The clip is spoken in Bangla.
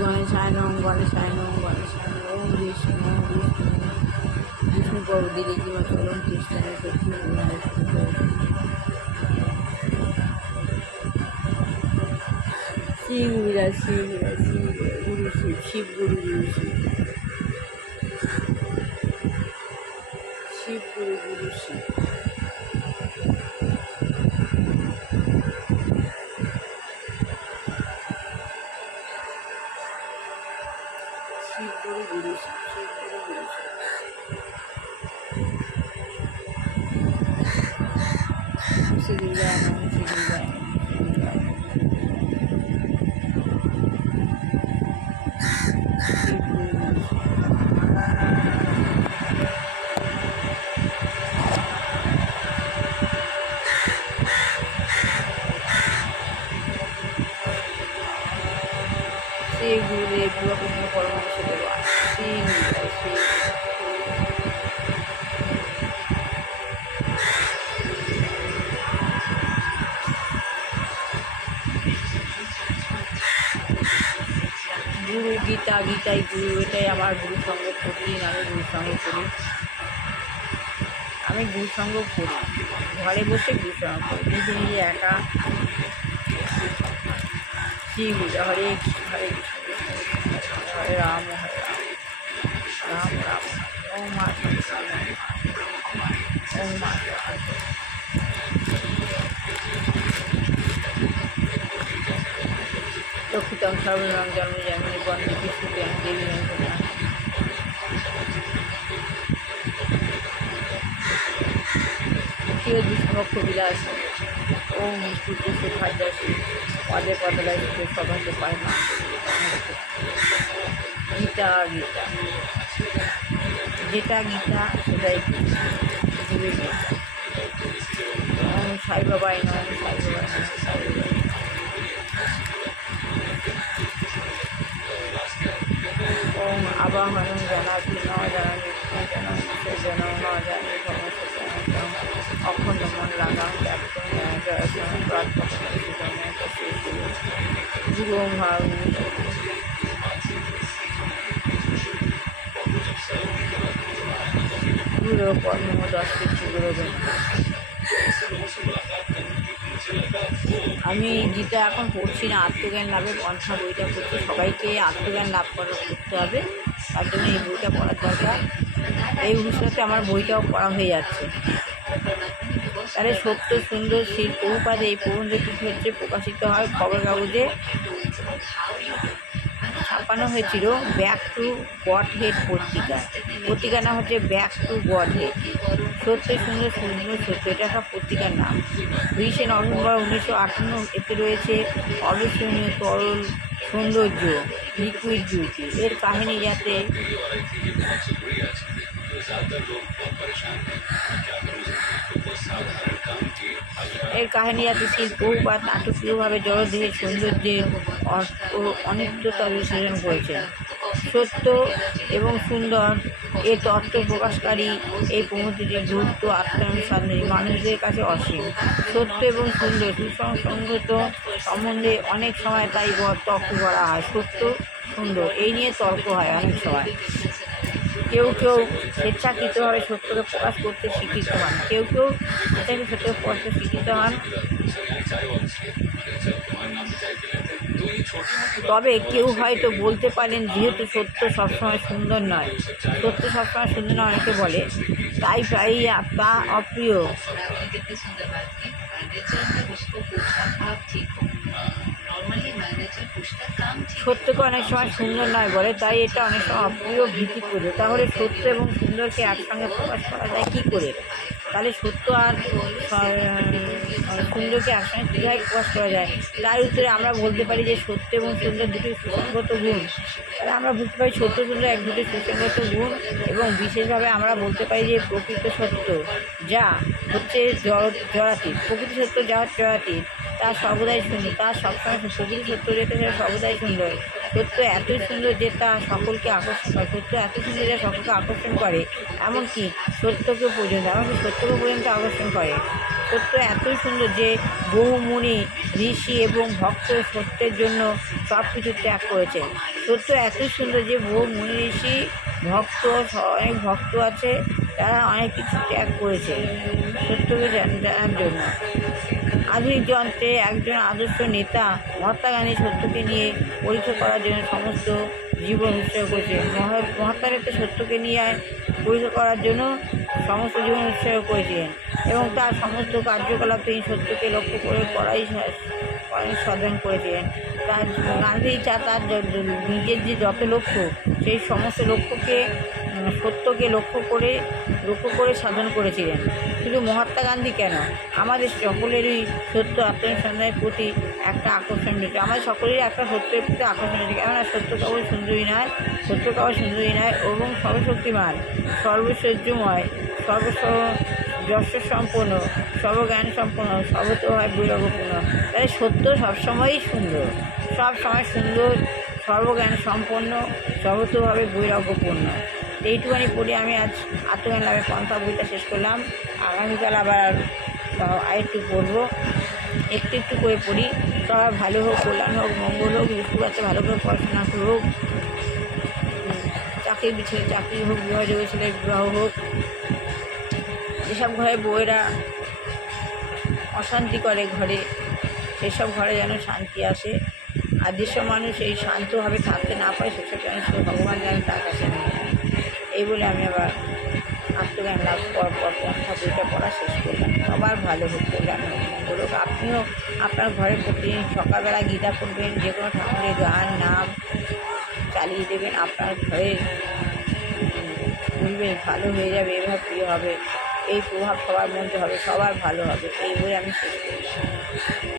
গণেশায় নম গণেশায় নম গণেশায় নম ওম বিষ্ণু বিষ্ণু প্রভু দিলে কিংবা চলন কৃষ্ণের সত্যি শিব গুরুরা শিব গুরু শিব শিব গুরু গুরু শিব শিব গুরু গুরু শিব শিব গুরু গুরু শিব শিব গুরু গুরু শিব শ্রীরাম শ্রীরাম শিব গুরু গুরু শিব শ্রী গুরুদেব যুবকৃষ্ণ পরমহংস দেবা শ্রী শ্রী গুরু গীতা গীতাই গুরু, এটাই আমার গুরু সঙ্গ। প্রতিদিন আমি গুরু সঙ্গ করি, আমি গুরু সঙ্গ করি, ঘরে বসে গুরু সঙ্গ করি, নিজে নিজে একা। শ্রী গুরু হরে হরে হরে রাম হরে রাম রাম রাম ওম মা ওম মা লক্ষিতম সর্বরং জন্ম জন্মনি বন্দে বিষ্ণুপ্রিয়াং দেবী রঞ্জনা। প্রিয় বিষ্ণুভক্ষ বিলাস ওম সূর্য সুখাদ্যাসী পদে পদলায় সভাতে পায় না। গীতা গীতা যেটা গীতা সেটাই গুরুর গীতা। ওম সাই বাবাই নম সাই বাবাই নম সাই বাবাই। ওম আবাহনং জানাতি ন জানামি জানাম জানাও ন জানি অখণ্ড মন লাগাম গুরু ওম ভাব গুরু কর্ম দশটি গুরু। আমি গীতা এখন পড়ছি না, আত্মজ্ঞান লাভের পন্থা বইটা পড়ছি। সবাইকে আত্মজ্ঞান লাভ করতে হবে, তার জন্য এই বইটা পড়ার দরকার। এই অনুষ্ঠানে আমার বইটাও পড়া হয়ে যাচ্ছে। তাহলে সত্য সুন্দর শিল প্রভুপাদে এই প্রবন্ধটি হচ্ছে প্রকাশিত হয় খবর কাগজে, ছাপানো হয়েছিল ব্যাক টু গড হেড পত্রিকা। পত্রিকার নাম হচ্ছে ব্যাক টু গড হেড। সত্য সুন্দর সুন্দর সত্য, এটা একটা পত্রিকার নাম। 20শে নভেম্বর 1958 এতে রয়েছে অবিস্মরণীয় তরল সৌন্দর্য লিকুইড বিউটি। এর কাহিনী যাতে শিল প্রভুপাদ নাটকীয়ভাবে জড়দেহের সৌন্দর্যের অনিত্যতা বিশ্লেষণ করেছেন। সত্য এবং সুন্দর এ তত্ত্ব প্রকাশকারী এই প্রবন্ধটির গুরুত্ব আত্মানুসন্ধানী মানুষদের কাছে অসীম। সত্য এবং সুন্দর সুসংগত সম্বন্ধে অনেক সময় তাই তর্ক করা হয়। সত্য সুন্দর এই নিয়ে তর্ক হয় অনেক সময়। কেউ কেউ স্বেচ্ছাকৃতভাবে সত্যকে প্রকাশ করতে স্বীকৃত হন, কেউ কেউ সত্যকে প্রকাশ করতে স্বীকৃত হন। তবে কেউ হয়তো বলতে পারেন, যেহেতু সত্য সবসময় সুন্দর নয়, সত্য সবসময় সুন্দর নয় অনেকে বলে, তাই প্রায়ই তা অপ্রিয়। সত্যকে অনেক সময় সুন্দর নয় বলে, তাই এটা অনেক সময় অপ্রিয় ভীতি করে। তাহলে সত্য এবং সুন্দরকে একসঙ্গে প্রকাশ করা যায় কী করে? তাহলে সত্য আর সুন্দরকে একসঙ্গে কীভাবে প্রকাশ করা যায়? তার উত্তরে আমরা বলতে পারি যে সত্য এবং সুন্দর দুটি সুসংগত গুণ। তাহলে আমরা বলতে পারি সত্য সুন্দর এক দুটি সুসংগত গুণ, এবং বিশেষভাবে আমরা বলতে পারি যে প্রকৃত সত্য যা হচ্ছে জড়াতীত, প্রকৃত সত্য যা হচ্ছে জড়াতীত তা সর্বদাই সুন্দর, তা সবসময় প্রকৃত সত্য যেটা সেটা সর্বদাই সুন্দর। সত্য এতই সুন্দর যে তা সকলকে আকর্ষণ করে, সত্য এত সুন্দর যে সকলকে আকর্ষণ করে, এমনকি সত্যকে পর্যন্ত আকর্ষণ করে। সত্য এতই সুন্দর যে বহু মুনি ঋষি এবং ভক্ত সত্যের জন্য সব কিছু ত্যাগ করেছেন। সত্য এত সুন্দর যে বহু মুনি ঋষি ভক্ত, অনেক ভক্ত আছে, তারা অনেক কিছু ত্যাগ করেছে সত্যকে জানার জন্য। আধুনিক যন্ত্রে একজন আদর্শ নেতা মহাত্মা গান্ধী সত্যকে নিয়ে পরীক্ষা করার জন্য সমস্ত জীবন উৎসর্গ করেছে। মহাত্মা গান্ধী সত্যকে নিয়ে পরীক্ষা করার জন্য সমস্ত জীবন উৎসর্গ করেছিলেন এবং তার সমস্ত কার্যকলাপ তিনি সত্যকে লক্ষ্য করে করাই সাধন করেছিলেন। তার গান্ধী তার নিজের যে যত লক্ষ্য, সেই সমস্ত লক্ষ্যকে সত্যকে লক্ষ্য করে সাধন করেছিলেন। শুধু মহাত্মা গান্ধী কেন, আমাদের সকলেরই সত্য আত্মসন্ধানের প্রতি একটা আকর্ষণ রয়েছে। আমাদের সকলেরই একটা সত্যের প্রতি আকর্ষণ রয়েছে, কেননা সত্য কেবল সুন্দরী নয়, এবং সর্বশক্তিমান, সর্বৈশ্বর্যময়, যশ সম্পন্ন, সর্বজ্ঞান সম্পন্ন, সর্বতোভাবে বৈরাগ্যপূর্ণ। তাই সত্য সবসময়ই সুন্দর, সর্বজ্ঞান সম্পন্ন, সর্বতোভাবে বৈরাগ্যপূর্ণ। এইটুখানি পড়ে আমি আজ আত্মজ্ঞান লাভের পন্থা বইটা শেষ করলাম। আগামীকাল আবার আরেকটু পড়বো, একটু করে পড়ি। সবার ভালো হোক, কল্যাণ হোক, মঙ্গল হোক, স্কুল বাচ্চা ভালো করে পড়াশোনা হোক, চাকরি ছেলে চাকরি হোক, বিবাহযোগ্য ছেলে বিবাহ হোক। যেসব ঘরে বউয়েরা অশান্তি করে ঘরে, সেসব ঘরে যেন শান্তি আসে। আর যেসব মানুষ এই শান্তভাবে থাকতে না পারে, সেসব মানুষকে ভগবান যেন তার কাছে নিয়ে যায়। এই বলে আমি আবার আত্মজ্ঞান লাভ পর পন্থা বইটা পড়া শেষ করলাম। সবার ভালো হোক, কল্যাণ হোক, মঙ্গল হোক। আপনিও আপনার ঘরে প্রতিদিন সকালবেলা গীতা করবেন, যে কোনো ঠাকুরের গান নাম চালিয়ে দেবেন, আপনার ঘরের পরিবেশ ভালো হয়ে যাবে, এভাবে প্রিয় হবে, এই প্রভাব সবার মধ্যে হবে, সবার ভালো হবে। এই বলে আমি শেষ করলাম।